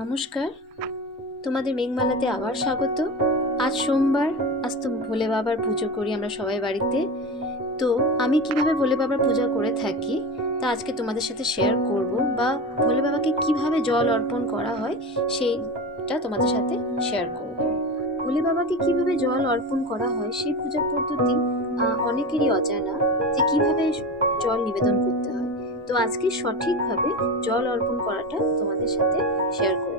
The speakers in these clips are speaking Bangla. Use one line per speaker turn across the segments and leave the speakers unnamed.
নমস্কার। তোমাদের মেঘমালাতে আবার স্বাগত। আজ সোমবার, আজ তো ভোলে বাবার পুজো করি আমরা সবাই বাড়িতে। তো আমি কীভাবে ভোলে বাবার পূজা করে থাকি, তা আজকে তোমাদের সাথে শেয়ার করব বা ভোলে বাবাকে কীভাবে জল অর্পণ করা হয়, সেইটা তোমাদের সাথে শেয়ার করব। ভোলে বাবাকে কীভাবে জল অর্পণ করা হয়, সেই পূজা পদ্ধতি অনেকেরই অজানা যে কীভাবে জল নিবেদন করতে তো আজকে সঠিকভাবে জল অর্পণ করাটা তোমাদের সাথে শেয়ার করে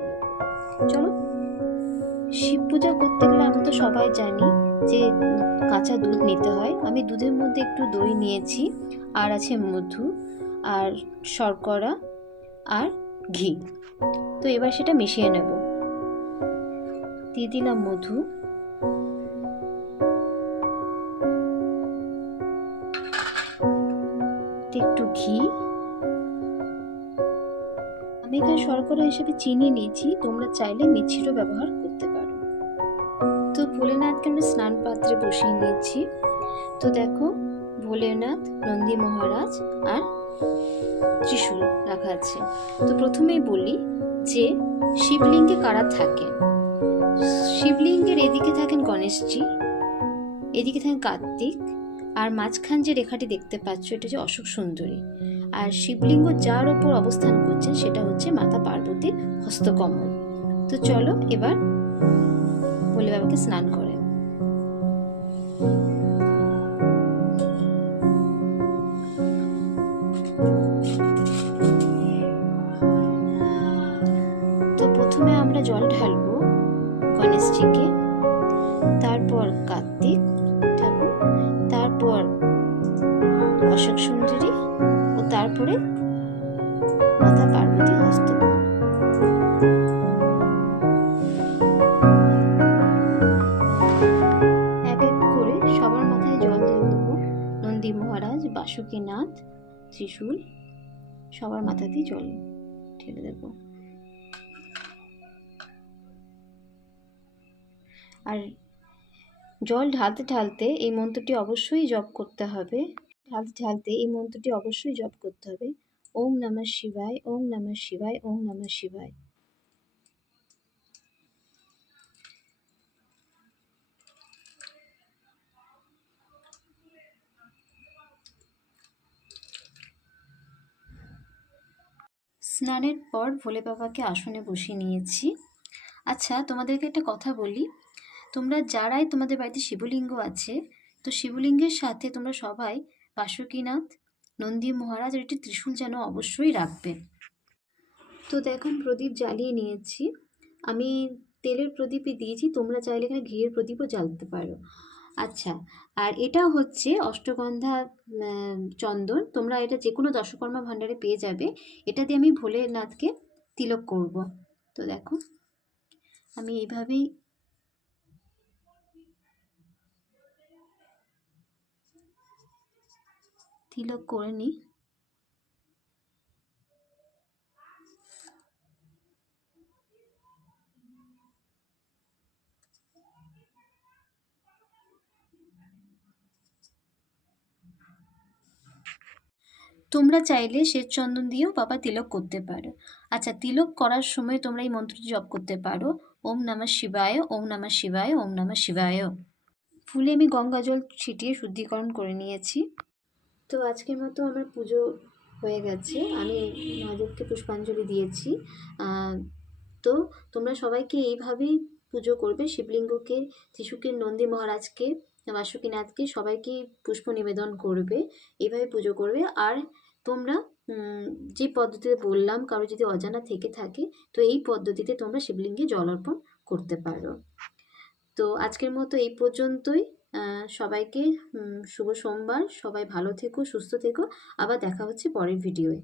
চলো, শিব পূজা করতে গেলে আমরা তো সবাই জানি যে কাঁচা দুধ নিতে হয়। আমি দুধের মধ্যে একটু দই নিয়েছি, আর আছে মধু, আর শর্করা, আর ঘি। তো এবার সেটা মিশিয়ে নেব। দিয়ে দিলাম মধু। এখানে শর্করা হিসেবে চিনি নিয়েছি, তোমরা চাইলে মিছিরও ব্যবহার করতে পারো। তো ভোলেনাথকে আমরা স্নান পাত্রে বসিয়ে নিয়েছি? তো দেখো, ভোলেনাথ, নন্দী মহারাজ আর ত্রিশূল রাখা আছে। তো প্রথমেই বলি যে, শিবলিঙ্গে কারা থাকেন? শিবলিঙ্গের এদিকে থাকেন গণেশজি, এদিকে থাকেন কার্তিক, আর মাঝখান যে রেখাটি দেখতে পাচ্ছ, এটা হচ্ছে অশোক সুন্দরী। আর শিবলিঙ্গ যার ওপর অবস্থান করছেন সেটা হচ্ছে মাতা পার্বতীর হস্তকমল তো চলো এবার বলে বাবাকে স্নান করে তো প্রথমে আমরা জল ঢালবো গণেশজিকে। মাতা পার্বতী হস্ত এক এক করে সবার মাথায় জল ঢেলে দেবো। নন্দী মহারাজ, বাসুকীনাথ, ত্রিশূল, সবার মাথাতেই জল ঢেলে দেবো। আর জল ঢালতে ঢালতে এই মন্ত্রটি অবশ্যই জপ করতে হবে। ঢালতে ঢালতে এই মন্ত্রটি অবশ্যই জপ করতে হবে। ওম নমঃ শিবায়, ওম নমঃ শিবায়, ওম নমঃ শিবায়। স্নানের পর ভোলে বাবাকে আসনে বসিয়ে নিয়েছি। আচ্ছা তোমাদেরকে একটা কথা বলি। তোমরা যারাই তোমাদের বাড়িতে শিবলিঙ্গ আছে, তো শিবলিঙ্গের সাথে তোমরা সবাই বাসুকীনাথ নন্দী মহারাজ একটি ত্রিশূল যেন অবশ্যই রাখবে। তো দেখুন, প্রদীপ জ্বালিয়ে নিয়েছি। আমি তেলের প্রদীপই দিয়েছি, তোমরা চাইলে এখানে ঘিয়ের প্রদীপও জ্বালতে পারো। আচ্ছা আর এটা হচ্ছে অষ্টগন্ধা চন্দন। তোমরা এটা যে কোনো দশকর্মা ভাণ্ডারে পেয়ে যাবে। এটা দিয়ে আমি ভোলেনাথকে তিলক করব। তো দেখো আমি এইভাবেই তিলক করে নিই। তোমরা চাইলে শ্বেত চন্দন দিয়েও বাবা তিলক করতে পারো। আচ্ছা তিলক করার সময় তোমরা এই মন্ত্রটি জপ করতে পারো। ওম নমঃ শিবায়, ওম নমঃ শিবায়, ওম নমঃ শিবায়। ফুলে আমি গঙ্গা জল ছিটিয়ে শুদ্ধিকরণ করে নিয়েছি। তো আজকের মতো আমার পুজো হয়ে গেছে। আমি মহাদেবকে পুষ্পাঞ্জলি দিয়েছি। তো তোমরা সবাইকে এইভাবেই পুজো করবে। শিবলিঙ্গকে ত্রিশুকে নন্দী মহারাজকে, বাসুকীনাথকে সবাইকে পুষ্প নিবেদন করবে। এইভাবে পুজো করবে। আর তোমরা যে পদ্ধতিতে বললাম, কারও যদি অজানা থেকে থাকে, তো এই পদ্ধতিতে তোমরা শিবলিঙ্গে জল অর্পণ করতে পারো। তো আজকের মতো এই পর্যন্তই। সবাইকে শুভ সোমবার। সবাই ভালো থেকো সুস্থ থেকো। আবার দেখা হচ্ছে পরের ভিডিওয়ে